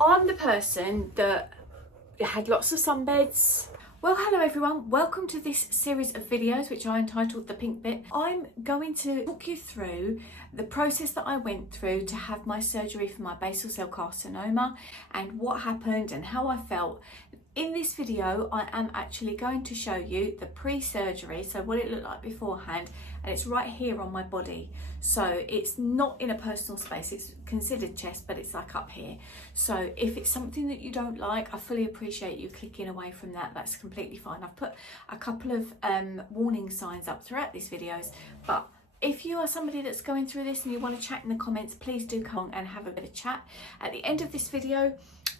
I'm the person that had lots of sunbeds. Well, hello everyone, welcome to this series of videos which I entitled The Pink Bit. I'm going to talk you through the process that I went through to have my surgery for my basal cell carcinoma and what happened and how I felt. In this video, I am actually going to show you the pre-surgery, so what it looked like beforehand, and it's right here on my body. So it's not in a personal space, it's considered chest, but it's like up here. So if it's something that you don't like, I fully appreciate you clicking away from that. That's completely fine. I've put a couple of warning signs up throughout these videos, but if you are somebody that's going through this and you want to chat in the comments, please do come and have a bit of chat. At the end of this video,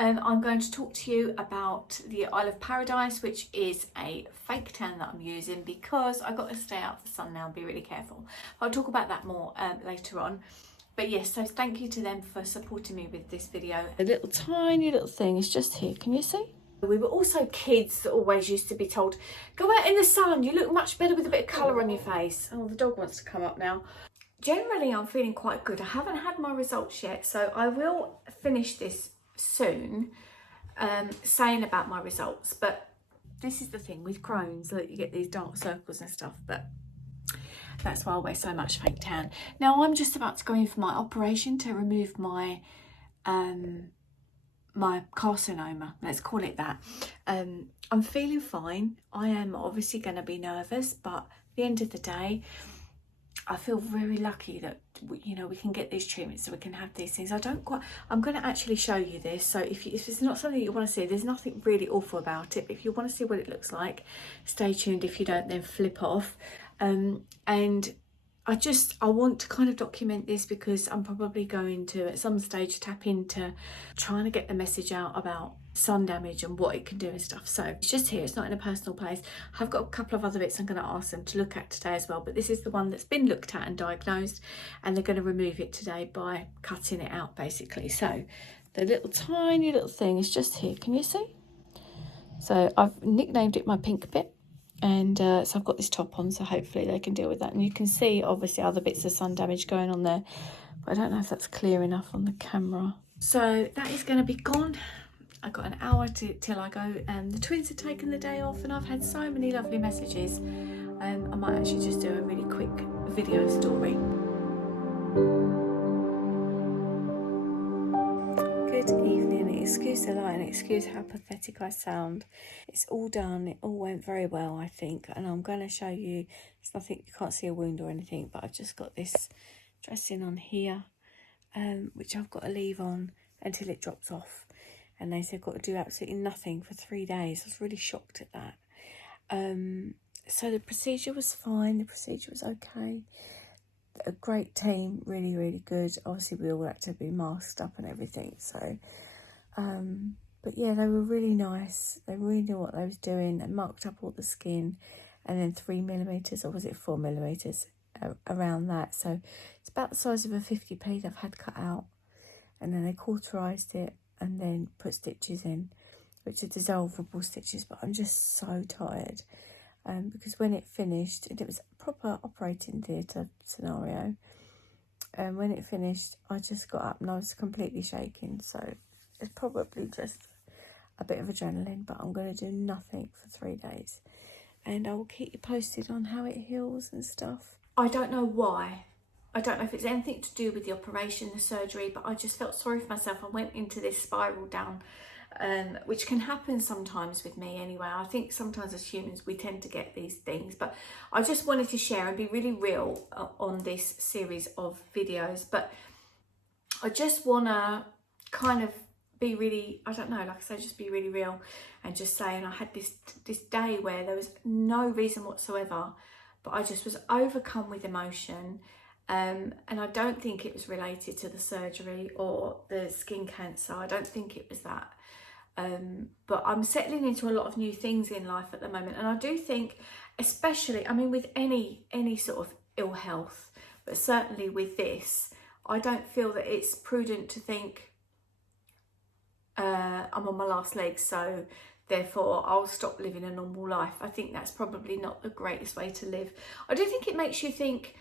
I'm going to talk to you about the Isle of Paradise, which is a fake tan that I'm using because I've got to stay out of the sun now and be really careful. I'll talk about that more later on. But yes, so thank you to them for supporting me with this video. A little tiny little thing is just here, can you see? We were also kids that always used to be told, go out in the sun, you look much better with a bit of colour on your face. Oh, the dog wants to come up now. Generally, I'm feeling quite good. I haven't had my results yet, so I will finish this soon, saying about my results. But this is the thing with Crohn's, that you get these dark circles and stuff, but that's why I wear so much fake tan. Now, I'm just about to go in for my operation to remove my my carcinoma, let's call it that. I'm feeling fine. I am obviously going to be nervous, but at the end of the day, I feel very lucky that we can get these treatments, so we can have these things. I'm going to actually show you this, so if it's not something you want to see, there's nothing really awful about it. If you want to see what it looks like, stay tuned. If you don't, then flip off. And I want to kind of document this because I'm probably going to at some stage tap into trying to get the message out about sun damage and what it can do and stuff. So it's just here, it's not in a personal place. I've got a couple of other bits I'm going to ask them to look at today as well, but this is the one that's been looked at and diagnosed, and they're going to remove it today by cutting it out basically. So the little tiny little thing is just here, can you see? So I've nicknamed it my pink bit. And so I've got this top on, so hopefully they can deal with that. And you can see obviously other bits of sun damage going on there, but I don't know if that's clear enough on the camera. So that is going to be gone. I've got an hour till I go, and the twins have taken the day off, and I've had so many lovely messages. I might actually just do a really quick video story. Good evening, excuse the light and excuse how pathetic I sound. It's all done, it all went very well, I think, and I'm going to show you. It's nothing, you can't see a wound or anything, but I've just got this dressing on here, which I've got to leave on until it drops off. And they said I've got to do absolutely nothing for 3 days. I was really shocked at that. So the procedure was fine, the procedure was okay. A great team, really, really good. Obviously, we all had to be masked up and everything. So, but yeah, they were really nice. They really knew what they was doing. They marked up all the skin, and then 3mm, or was it 4mm, around that. So it's about the size of a 50p they've had cut out, and then they cauterized it and then put stitches in, which are dissolvable stitches. But I'm just so tired. Because when it finished, and it was a proper operating theatre scenario, and when it finished, I just got up and I was completely shaking. So it's probably just a bit of adrenaline, but I'm going to do nothing for 3 days, and I will keep you posted on how it heals and stuff. I don't know why. I don't know if it's anything to do with the operation, the surgery, but I just felt sorry for myself. I went into this spiral down, which can happen sometimes with me anyway. I think sometimes as humans we tend to get these things, but I just wanted to share and be really real on this series of videos. But I just want to kind of be really, I don't know, like I say, just be really real and just say, and I had this day where there was no reason whatsoever, but I just was overcome with emotion. And I don't think it was related to the surgery or the skin cancer. I don't think it was that. But I'm settling into a lot of new things in life at the moment. And I do think, especially, I mean, with any sort of ill health, but certainly with this, I don't feel that it's prudent to think I'm on my last legs, so therefore I'll stop living a normal life. I think that's probably not the greatest way to live. I do think it makes you think,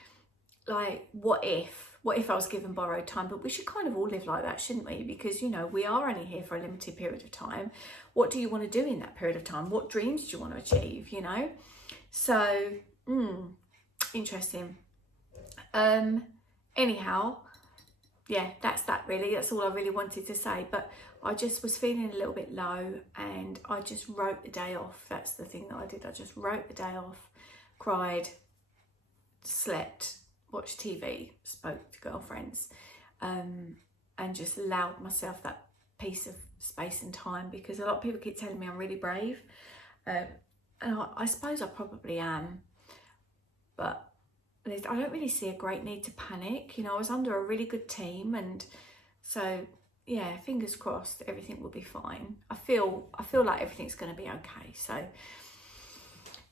like, what if? what if I was given borrowed time? But we should kind of all live like that, shouldn't we? Because, you know, we are only here for a limited period of time. What do you want to do in that period of time? What dreams do you want to achieve, you know? So, interesting. Anyhow, yeah, that's that really. That's all I really wanted to say. But I just was feeling a little bit low and I just wrote the day off. That's the thing that I did. I just wrote the day off, cried, slept, watched TV, spoke to girlfriends, and just allowed myself that piece of space and time, because a lot of people keep telling me I'm really brave, and I suppose I probably am, but I don't really see a great need to panic. You know, I was under a really good team, and so yeah, fingers crossed everything will be fine. I feel like everything's going to be okay, so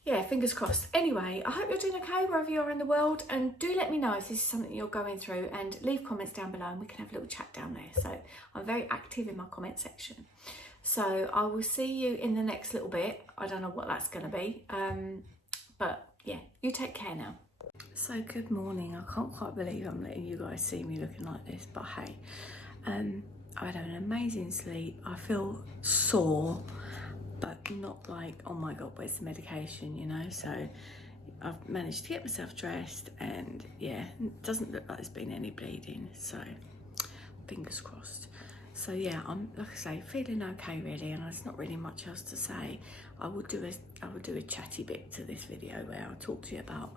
yeah, fingers crossed. Anyway, I hope you're doing okay wherever you are in the world, and do let me know if this is something you're going through, and leave comments down below and we can have a little chat down there. So I'm very active in my comment section. So I will see you in the next little bit. I don't know what that's going to be, but yeah, you take care now. So good morning. I can't quite believe I'm letting you guys see me looking like this, but hey, I had an amazing sleep. I feel sore, but not like, oh my god, where's the medication, you know? So I've managed to get myself dressed, and yeah, it doesn't look like there's been any bleeding, so fingers crossed. So yeah, I'm, like I say, feeling okay really, and there's not really much else to say. I will do a chatty bit to this video where I'll talk to you about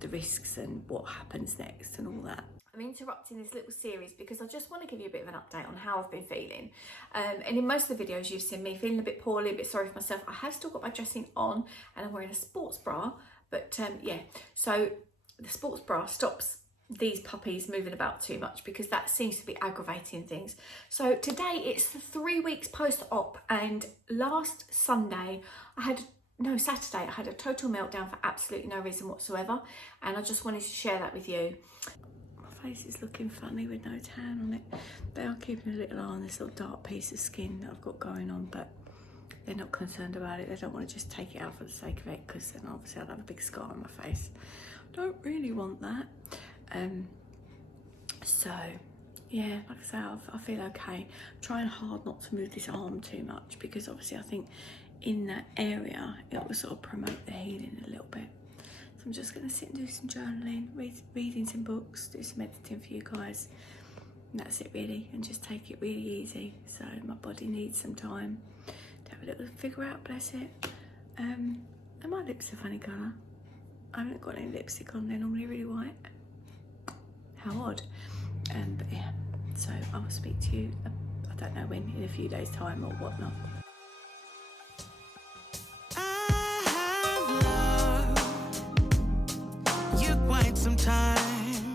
the risks and what happens next and all that. I'm interrupting this little series because I just want to give you a bit of an update on how I've been feeling. And in most of the videos you've seen me feeling a bit poorly, a bit sorry for myself. I have still got my dressing on and I'm wearing a sports bra, but yeah, so the sports bra stops these puppies moving about too much because that seems to be aggravating things. So today it's 3 weeks post-op, and last Sunday Saturday I had a total meltdown for absolutely no reason whatsoever, and I just wanted to share that with you. Face is looking funny with no tan on it. They are keeping a little eye on this little dark piece of skin that I've got going on, but they're not concerned about it. They don't want to just take it out for the sake of it, because then obviously I'd have a big scar on my face. Don't really want that. So yeah, like I say, I feel okay. I'm trying hard not to move this arm too much, because obviously I think in that area it will sort of promote the healing a little bit. So I'm just going to sit and do some journaling, reading some books, do some editing for you guys, and that's it really, and just take it really easy. So my body needs some time to have a little figure out, bless it. And my lips are funny colour. I haven't got any lipstick on, they're normally really white. How odd. But yeah, so I will speak to you, I don't know when, in a few days time or whatnot. Some time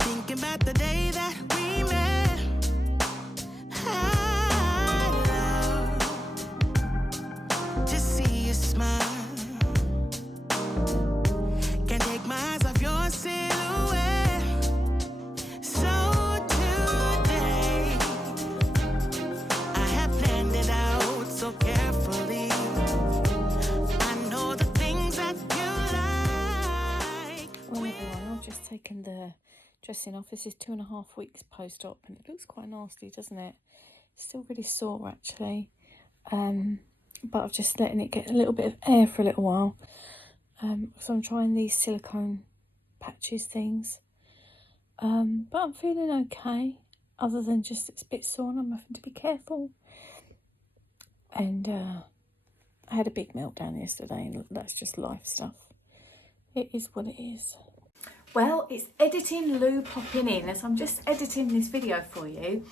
thinking about the day that we met. I love to see you smile. Can't take my eyes off your silhouette. So today I have planned it out so carefully. I know the things that you like. Well everyone, I've just taken the dressing off. This is 2.5 weeks post-op, and it looks quite nasty, doesn't it? It's still really sore actually, but I've just letting it get a little bit of air for a little while, so I'm trying these silicone patches things, but I'm feeling okay, other than just it's a bit sore and I'm having to be careful. And I had a big meltdown yesterday, and that's just life stuff. It is what it is. Well, it's editing Lou popping in as I'm just editing this video for you.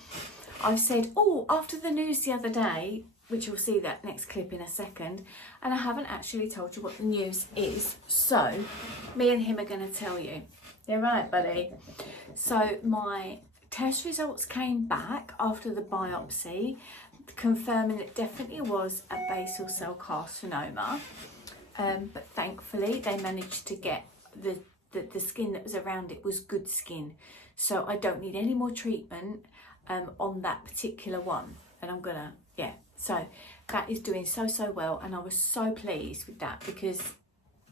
I've said, oh, after the news the other day, which you'll see that next clip in a second, and I haven't actually told you what the news is. So me and him are going to tell you. You're right, buddy. So my test results came back after the biopsy, confirming it definitely was a basal cell carcinoma. But thankfully they managed to get the skin that was around it was good skin, so I don't need any more treatment on that particular one, and I'm gonna, yeah, so that is doing so well, and I was so pleased with that, because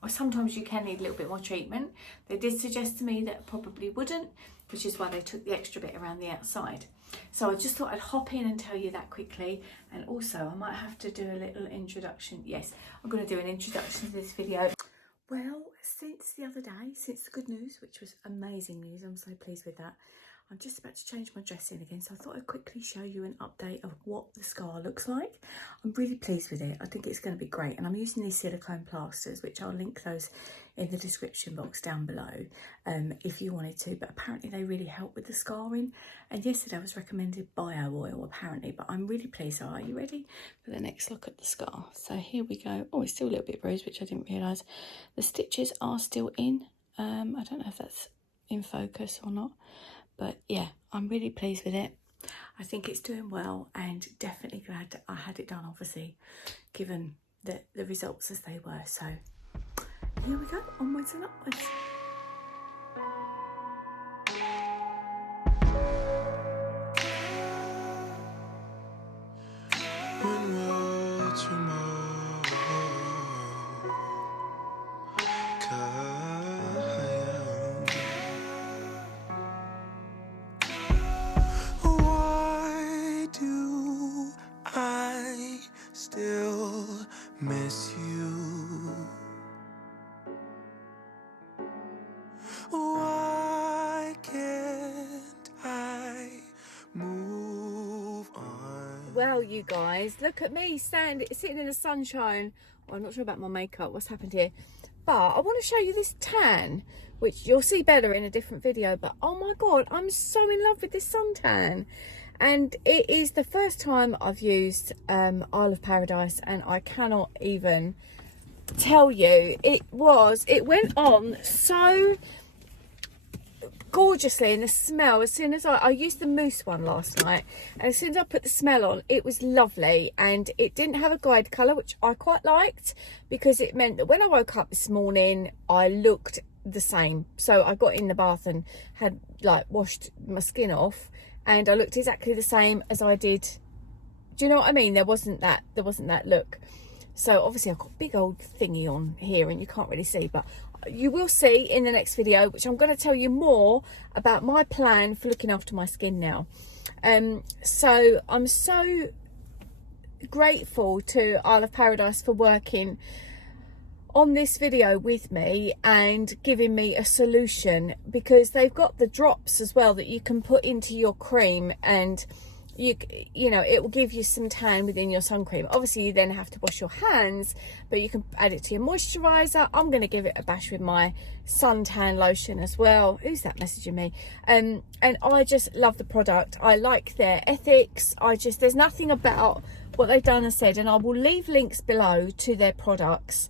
or sometimes you can need a little bit more treatment. They did suggest to me that it probably wouldn't, which is why they took the extra bit around the outside. So I just thought I'd hop in and tell you that quickly. And also I might have to do a little introduction. Yes, I'm going to do an introduction to this video. Well, since the other day, since the good news, which was amazing news, I'm so pleased with that, I'm just about to change my dressing again, so I thought I'd quickly show you an update of what the scar looks like. I'm really pleased with it. I think it's going to be great, and I'm using these silicone plasters, which I'll link those in the description box down below if you wanted to, but apparently they really help with the scarring. And yesterday I was recommended bio oil apparently, but I'm really pleased. So are you ready for the next look at the scar? So here we go. Oh, it's still a little bit bruised, which I didn't realise. The stitches are still in. I don't know if that's in focus or not. But yeah, I'm really pleased with it. I think it's doing well, and definitely glad that I had it done, obviously, given the results as they were. So here we go, onwards and upwards. When will tomorrow come? Why do I still miss you? Why can't I move on? Well, you guys, look at me sitting in the sunshine. Oh, I'm not sure about my makeup. What's happened here? But I want to show you this tan, which you'll see better in a different video. But oh my God, I'm so in love with this suntan. And it is the first time I've used Isle of Paradise, and I cannot even tell you. It went on so gorgeously, and the smell, as soon as I used the Mousse one last night, and as soon as I put the smell on, it was lovely. And it didn't have a guide colour, which I quite liked, because it meant that when I woke up this morning I looked the same. So I got in the bath and had like washed my skin off, and I looked exactly the same as I did. Do you know what I mean? There wasn't that look. So obviously I've got a big old thingy on here and you can't really see, but you will see in the next video, which I'm going to tell you more about my plan for looking after my skin now. So I'm so grateful to Isle of Paradise for working on this video with me and giving me a solution, because they've got the drops as well that you can put into your cream, and you know, it will give you some tan within your sun cream. Obviously you then have to wash your hands, but you can add it to your moisturizer. I'm going to give it a bash with my suntan lotion as well. Who's that messaging me? And I just love the product. I like their ethics. There's nothing about what they've done and said, and I will leave links below to their products.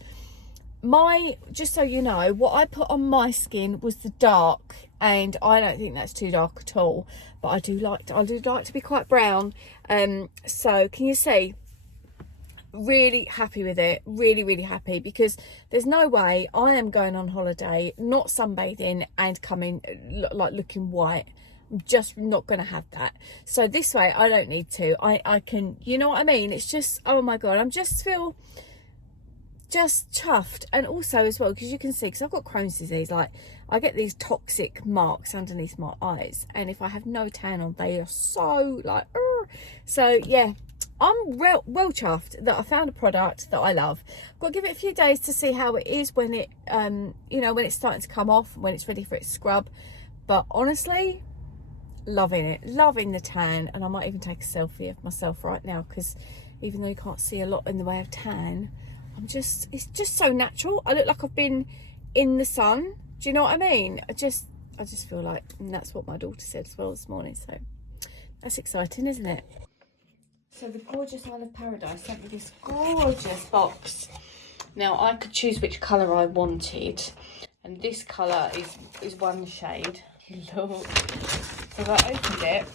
Just so you know, what I put on my skin was the dark, and I don't think that's too dark at all, but I do like to be quite brown. So can you see? Really happy with it, really happy, because there's no way I am going on holiday, not sunbathing and coming like looking white. I'm just not going to have that. So this way I don't need to. I can, you know what I mean? It's just, oh my God, I'm just feel just chuffed. And also as well, because you can see, because I've got Crohn's disease, like I get these toxic marks underneath my eyes, and if I have no tan on, they are so like so yeah, I'm well chuffed that I found a product that I love. I've got to give it a few days to see how it is when it you know, when it's starting to come off, when it's ready for its scrub. But honestly, loving it, loving the tan. And I might even take a selfie of myself right now, because even though you can't see a lot in the way of tan, it's just so natural. I look like I've been in the sun. Do you know what I mean? I just feel like, and that's what my daughter said as well this morning. So that's exciting, isn't it? So the gorgeous Isle of Paradise sent me this gorgeous box. Now I could choose which colour I wanted, and this colour is one shade. Look. So I opened it.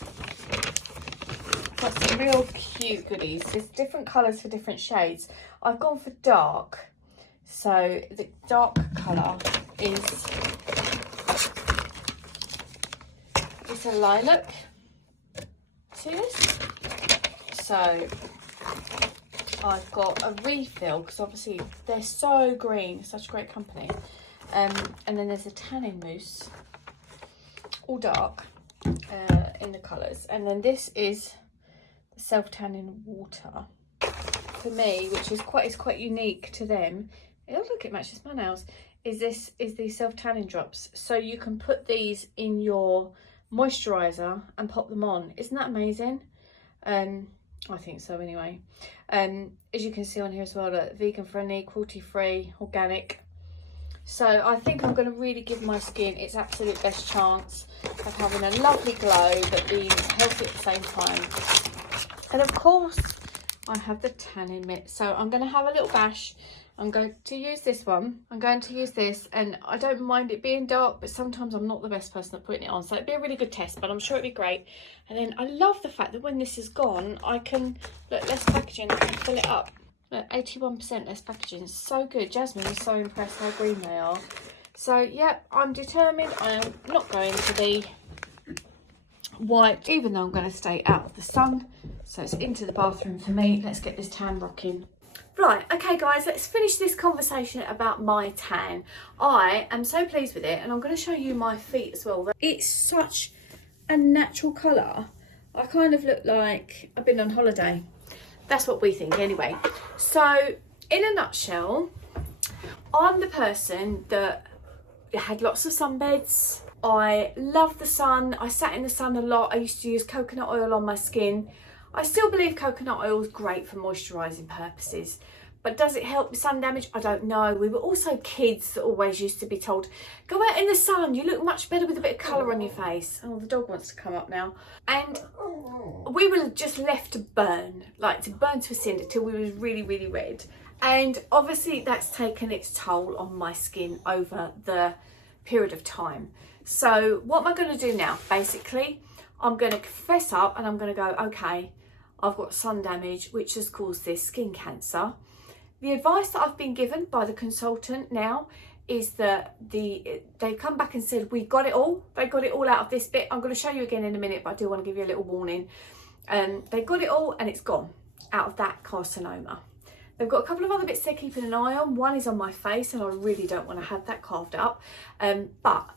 Got some real cute goodies. There's different colours for different shades. I've gone for dark. So the dark colour is a lilac. See this? So I've got a refill, because obviously they're so green, such a great company. And then there's a tanning mousse, all dark in the colours. And then this is the self-tanning water for me, which is quite unique to them. Oh look, it matches my nails. Is these self-tanning drops. So you can put these in your moisturiser and pop them on. Isn't that amazing? I think so anyway. As you can see on here as well, look, vegan friendly, cruelty free, organic. So I think I'm going to really give my skin its absolute best chance of having a lovely glow but being healthy at the same time. And of course I have the tanning mitt, so I'm going to have a little bash. I'm going to use this one. I'm going to use this, and I don't mind it being dark, but sometimes I'm not the best person at putting it on, so it'd be a really good test, but I'm sure it'd be great. And then I love the fact that when this is gone, I can, look, less packaging, I can fill it up. Look, 81% less packaging, so good. Jasmine is so impressed how green they are. So yeah, I'm determined I am not going to be wiped, even though I'm going to stay out of the sun. So it's into the bathroom for me. Let's get this tan rocking. Right, okay guys, let's finish this conversation about my tan. I am so pleased with it, and I'm going to show you my feet as well. It's such a natural colour. I kind of look like I've been on holiday. That's what we think anyway. So in a nutshell, I'm the person that had lots of sunbeds. I love the sun. I sat in the sun a lot. I used to use coconut oil on my skin. I still believe coconut oil is great for moisturising purposes, but does it help with sun damage? I don't know. We were also kids that always used to be told, go out in the sun, you look much better with a bit of colour on your face. Oh, the dog wants to come up now. And we were just left to burn, like to burn to a cinder till we was really, really red. And obviously that's taken its toll on my skin over the period of time. So what am I going to do now? Basically, I'm going to fess up and I'm going to go, okay, I've got sun damage, which has caused this skin cancer. The advice that I've been given by the consultant now is that they've come back and said, we got it all. They got it all out of this bit. I'm going to show you again in a minute, but I do want to give you a little warning. They got it all and it's gone out of that carcinoma. They've got a couple of other bits they're keeping an eye on. One is on my face, and I really don't want to have that carved up. But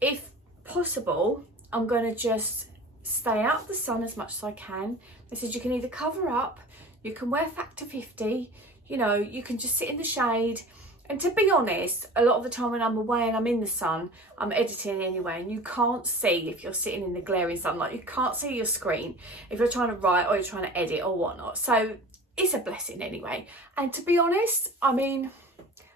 if possible, I'm going to just stay out of the sun as much as I can. They said you can either cover up, you can wear factor 50, you know, you can just sit in the shade. And to be honest, a lot of the time when I'm away and I'm in the sun, I'm editing anyway, and you can't see if you're sitting in the glaring sunlight. You can't see your screen if you're trying to write or you're trying to edit or whatnot. So it's a blessing anyway. And to be honest, I mean,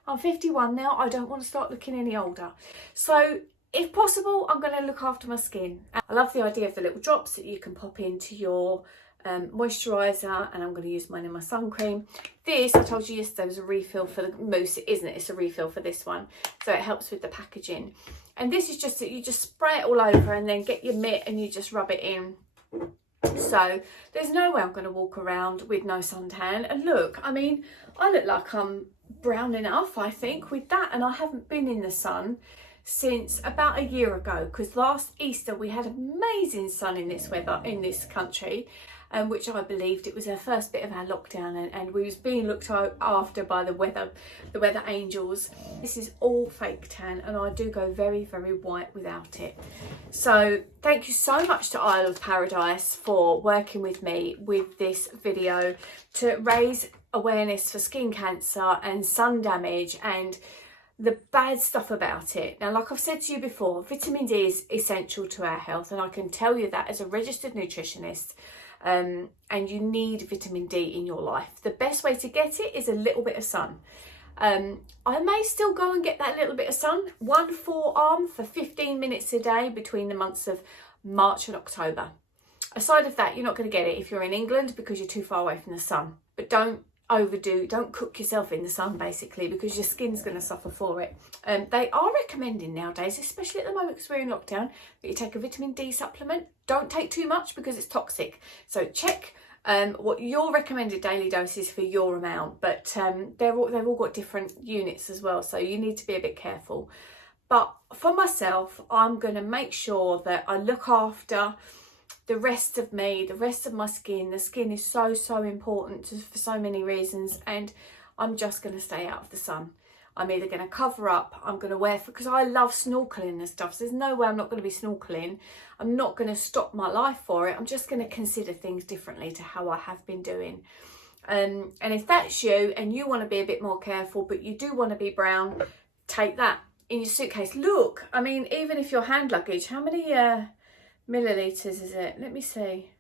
I'm 51 now. I don't want to start looking any older. So if possible, I'm going to look after my skin. I love the idea of the little drops that you can pop into your moisturiser, and I'm going to use mine in my sun cream. This, I told you yesterday, was a refill for the mousse, isn't it? It's a refill for this one, so it helps with the packaging. And this is just that you just spray it all over and then get your mitt and you just rub it in. So there's no way I'm going to walk around with no suntan. And look, I mean, I look like I'm brown enough, I think, with that, and I haven't been in the sun since about a year ago, because last Easter we had amazing sun in this weather in this country, which I believed it was our first bit of our lockdown, and we was being looked after by the weather angels. This is all fake tan, and I do go very, very white without it. So thank you so much to Isle of Paradise for working with me with this video to raise awareness for skin cancer and sun damage and the bad stuff about it. Now, like I've said to you before, vitamin D is essential to our health, and I can tell you that as a registered nutritionist. And you need vitamin D in your life. The best way to get it is a little bit of sun. I may still go and get that little bit of sun, one forearm for 15 minutes a day between the months of March and October. Aside of that, you're not going to get it if you're in England because you're too far away from the sun. But don't cook yourself in the sun, basically, because your skin's going to suffer for it. They are recommending nowadays, especially at the moment because we're in lockdown, that you take a vitamin D supplement. Don't take too much because it's toxic. So check what your recommended daily dose is for your amount, but they've all got different units as well, so you need to be a bit careful. But for myself, I'm going to make sure that I look after the rest of me, the rest of my skin. The skin is so, so important for so many reasons, and I'm just going to stay out of the sun. I'm either going to cover up, I'm going to wear, because I love snorkeling and stuff, so there's no way I'm not going to be snorkeling. I'm not going to stop my life for it. I'm just going to consider things differently to how I have been doing. And if that's you and you want to be a bit more careful, but you do want to be brown, take that in your suitcase. Look, I mean, even if your hand luggage, how many millilitres is it? Let me see.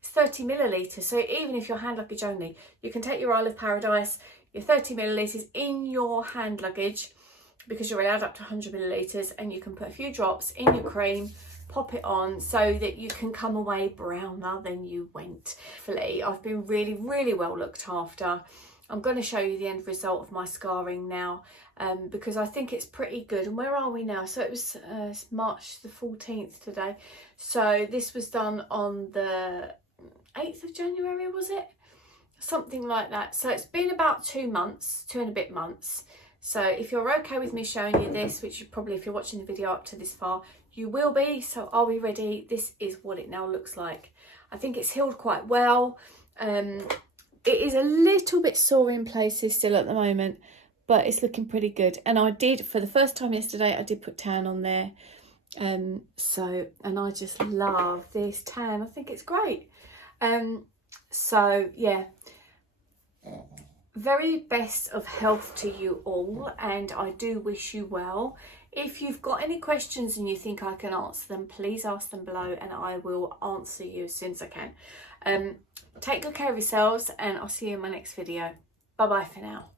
It's 30 millilitres. So even if your hand luggage only, you can take your Isle of Paradise, your 30 millilitres in your hand luggage, because you're allowed up to 100 millilitres, and you can put a few drops in your cream, pop it on, so that you can come away browner than you went. Hopefully, I've been really, really well looked after. I'm going to show you the end result of my scarring now, because I think it's pretty good. And where are we now? So it was March the 14th today. So this was done on the 8th of January, was it? Something like that. So it's been about 2 months, 2 and a bit months. So if you're okay with me showing you this, which you probably, if you're watching the video up to this far, you will be. So are we ready? This is what it now looks like. I think it's healed quite well. It is a little bit sore in places still at the moment, but it's looking pretty good. And I did, for the first time yesterday, I did put tan on there. And I just love this tan. I think it's great. So yeah, very best of health to you all, and I do wish you well. If you've got any questions and you think I can answer them, please ask them below and I will answer you as soon as I can. Take good care of yourselves, and I'll see you in my next video. Bye bye for now.